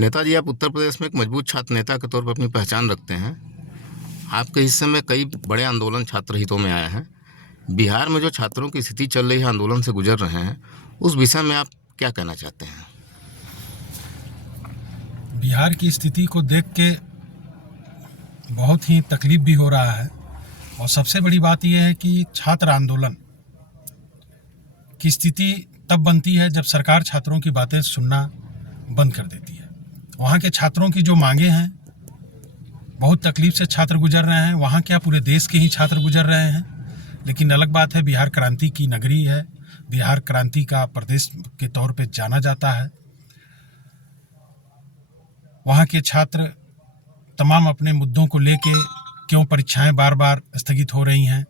नेताजी, आप उत्तर प्रदेश में एक मजबूत छात्र नेता के तौर पर अपनी पहचान रखते हैं। आपके हिस्से में कई बड़े आंदोलन छात्र हितों में आए हैं। बिहार में जो छात्रों की स्थिति चल रही है, आंदोलन से गुजर रहे हैं, उस विषय में आप क्या कहना चाहते हैं? बिहार की स्थिति को देख के बहुत ही तकलीफ भी हो रहा है। और सबसे बड़ी बात यह है कि छात्र आंदोलन की स्थिति तब बनती है जब सरकार छात्रों की बातें सुनना बंद कर देती है। वहाँ के छात्रों की जो मांगे हैं, बहुत तकलीफ से छात्र गुजर रहे हैं। वहाँ क्या, पूरे देश के ही छात्र गुजर रहे हैं। लेकिन अलग बात है, बिहार क्रांति की नगरी है, बिहार क्रांति का प्रदेश के तौर पे जाना जाता है। वहाँ के छात्र तमाम अपने मुद्दों को लेके, क्यों परीक्षाएं बार बार स्थगित हो रही हैं,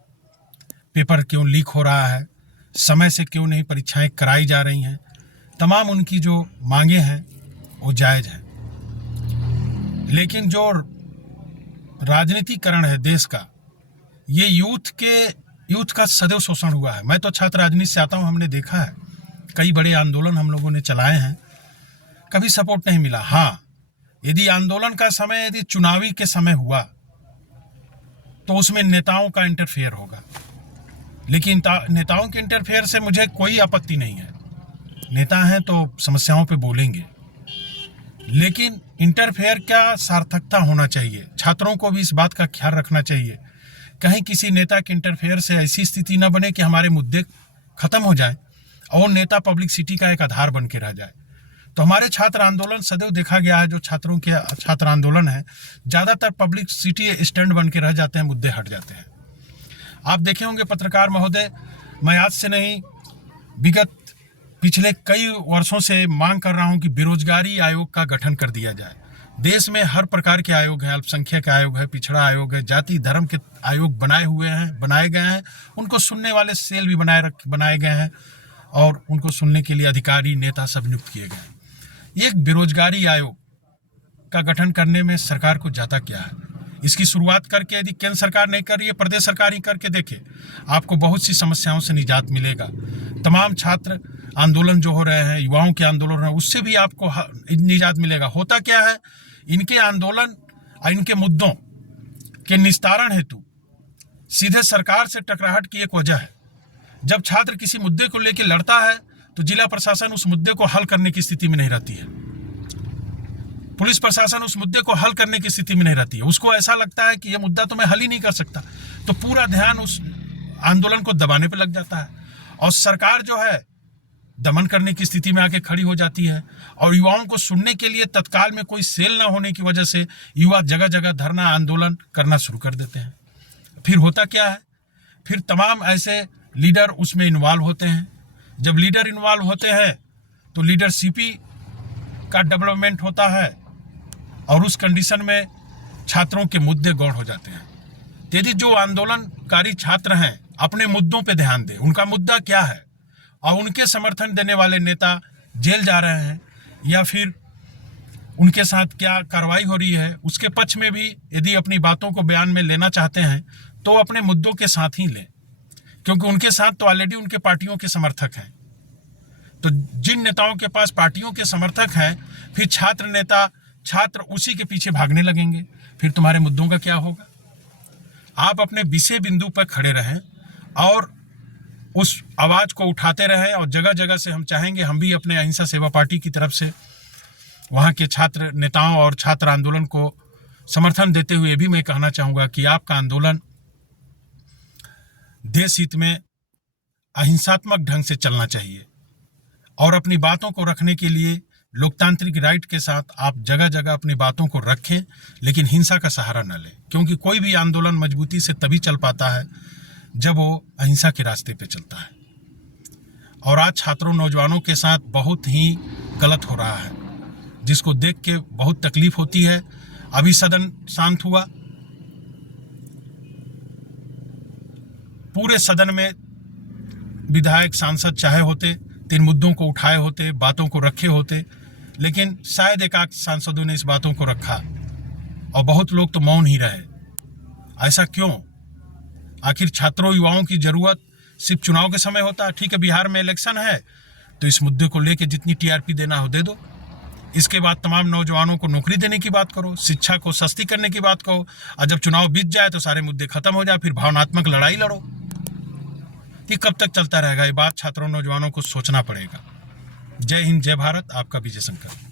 पेपर क्यों लीक हो रहा है, समय से क्यों नहीं परीक्षाएं कराई जा रही हैं, तमाम उनकी जो मांगे हैं वो जायज़ है। लेकिन जो राजनीतिकरण है देश का, ये यूथ का सदैव शोषण हुआ है। मैं तो छात्र राजनीति से आता हूँ, हमने देखा है कई बड़े आंदोलन हम लोगों ने चलाए हैं, कभी सपोर्ट नहीं मिला। हाँ, यदि आंदोलन का समय, यदि चुनावी के समय हुआ तो उसमें नेताओं का इंटरफेयर होगा। लेकिन नेताओं के इंटरफेयर से मुझे कोई आपत्ति नहीं है। नेता हैं तो समस्याओं पे बोलेंगे, लेकिन इंटरफेयर का सार्थकता होना चाहिए। छात्रों को भी इस बात का ख्याल रखना चाहिए, कहीं किसी नेता के इंटरफेयर से ऐसी स्थिति न बने कि हमारे मुद्दे खत्म हो जाए और नेता पब्लिक सिटी का एक आधार बन के रह जाए। तो हमारे छात्र आंदोलन सदैव देखा गया है, जो छात्रों के छात्र आंदोलन है, ज़्यादातर पब्लिक सिटी स्टैंड बन के रह जाते हैं, मुद्दे हट जाते हैं। आप देखे होंगे पत्रकार महोदय, मैं आज से नहीं, विगत पिछले कई वर्षों से मांग कर रहा हूं कि बेरोजगारी आयोग का गठन कर दिया जाए। देश में हर प्रकार के आयोग हैं, अल्पसंख्यक आयोग है, पिछड़ा आयोग है, जाति धर्म के आयोग बनाए गए हैं। उनको सुनने वाले सेल भी बनाए गए हैं और उनको सुनने के लिए अधिकारी, नेता सब नियुक्त किए गए हैं। एक बेरोजगारी आयोग का गठन करने में सरकार को जाता क्या है? इसकी शुरुआत करके यदि केंद्र सरकार नहीं कर रही है, प्रदेश सरकार ही करके देखे, आपको बहुत सी समस्याओं से निजात मिलेगा। तमाम छात्र आंदोलन जो हो रहे हैं, युवाओं के आंदोलन है, उससे भी आपको निजात मिलेगा। होता क्या है, इनके आंदोलन और इनके मुद्दों के निस्तारण हेतु सीधे सरकार से टकराहट की एक वजह है। जब छात्र किसी मुद्दे को लेकर लड़ता है तो जिला प्रशासन उस मुद्दे को हल करने की स्थिति में नहीं रहती है, पुलिस प्रशासन उस मुद्दे को हल करने की स्थिति में नहीं रहती है। उसको ऐसा लगता है कि यह मुद्दा तो मैं हल ही नहीं कर सकता, तो पूरा ध्यान उस आंदोलन को दबाने पर लग जाता है और सरकार जो है दमन करने की स्थिति में आके खड़ी हो जाती है। और युवाओं को सुनने के लिए तत्काल में कोई सेल ना होने की वजह से युवा जगह जगह धरना आंदोलन करना शुरू कर देते हैं। फिर होता क्या है, फिर तमाम ऐसे लीडर उसमें इन्वॉल्व होते हैं। जब लीडर इन्वॉल्व होते हैं तो लीडरशिपी का डेवलपमेंट होता है और उस कंडीशन में छात्रों के मुद्दे गौण हो जाते हैं। यदि जो आंदोलनकारी छात्र हैं अपने मुद्दों पे ध्यान दें, उनका मुद्दा क्या है, और उनके समर्थन देने वाले नेता जेल जा रहे हैं या फिर उनके साथ क्या कार्रवाई हो रही है, उसके पक्ष में भी यदि अपनी बातों को बयान में लेना चाहते हैं तो अपने मुद्दों के साथ ही लें, क्योंकि उनके साथ तो ऑलरेडी उनके पार्टियों के समर्थक हैं। तो जिन नेताओं के पास पार्टियों के समर्थक हैं, फिर छात्र उसी के पीछे भागने लगेंगे। फिर तुम्हारे मुद्दों का क्या होगा? आप अपने विषय बिंदु पर खड़े रहें और उस आवाज को उठाते रहें। और जगह जगह से हम चाहेंगे, हम भी अपने अहिंसा सेवा पार्टी की तरफ से वहाँ के छात्र नेताओं और छात्र आंदोलन को समर्थन देते हुए भी मैं कहना चाहूँगा कि आपका आंदोलन देश हित में अहिंसात्मक ढंग से चलना चाहिए और अपनी बातों को रखने के लिए लोकतांत्रिक राइट के साथ आप जगह जगह अपनी बातों को रखें, लेकिन हिंसा का सहारा न लें, क्योंकि कोई भी आंदोलन मजबूती से तभी चल पाता है जब वो अहिंसा के रास्ते पे चलता है। और आज छात्रों, नौजवानों के साथ बहुत ही गलत हो रहा है, जिसको देख के बहुत तकलीफ होती है। अभी सदन शांत हुआ, पूरे सदन में विधायक सांसद चाहे होते, 3 मुद्दों को उठाए होते, बातों को रखे होते, लेकिन शायद एक आध सांसदों ने इस बातों को रखा और बहुत लोग तो मौन ही रहे। ऐसा क्यों? आखिर छात्रों, युवाओं की जरूरत सिर्फ चुनाव के समय होता है? ठीक है, बिहार में इलेक्शन है तो इस मुद्दे को लेके जितनी टीआरपी देना हो दे दो, इसके बाद तमाम नौजवानों को नौकरी देने की बात करो, शिक्षा को सस्ती करने की बात कहो, और जब चुनाव बीत जाए तो सारे मुद्दे खत्म हो जाए, फिर भावनात्मक लड़ाई लड़ो। ये कब तक चलता रहेगा? ये बात छात्रों नौजवानों को सोचना पड़ेगा। जय हिंद, जय भारत। आपका विजय शंकर।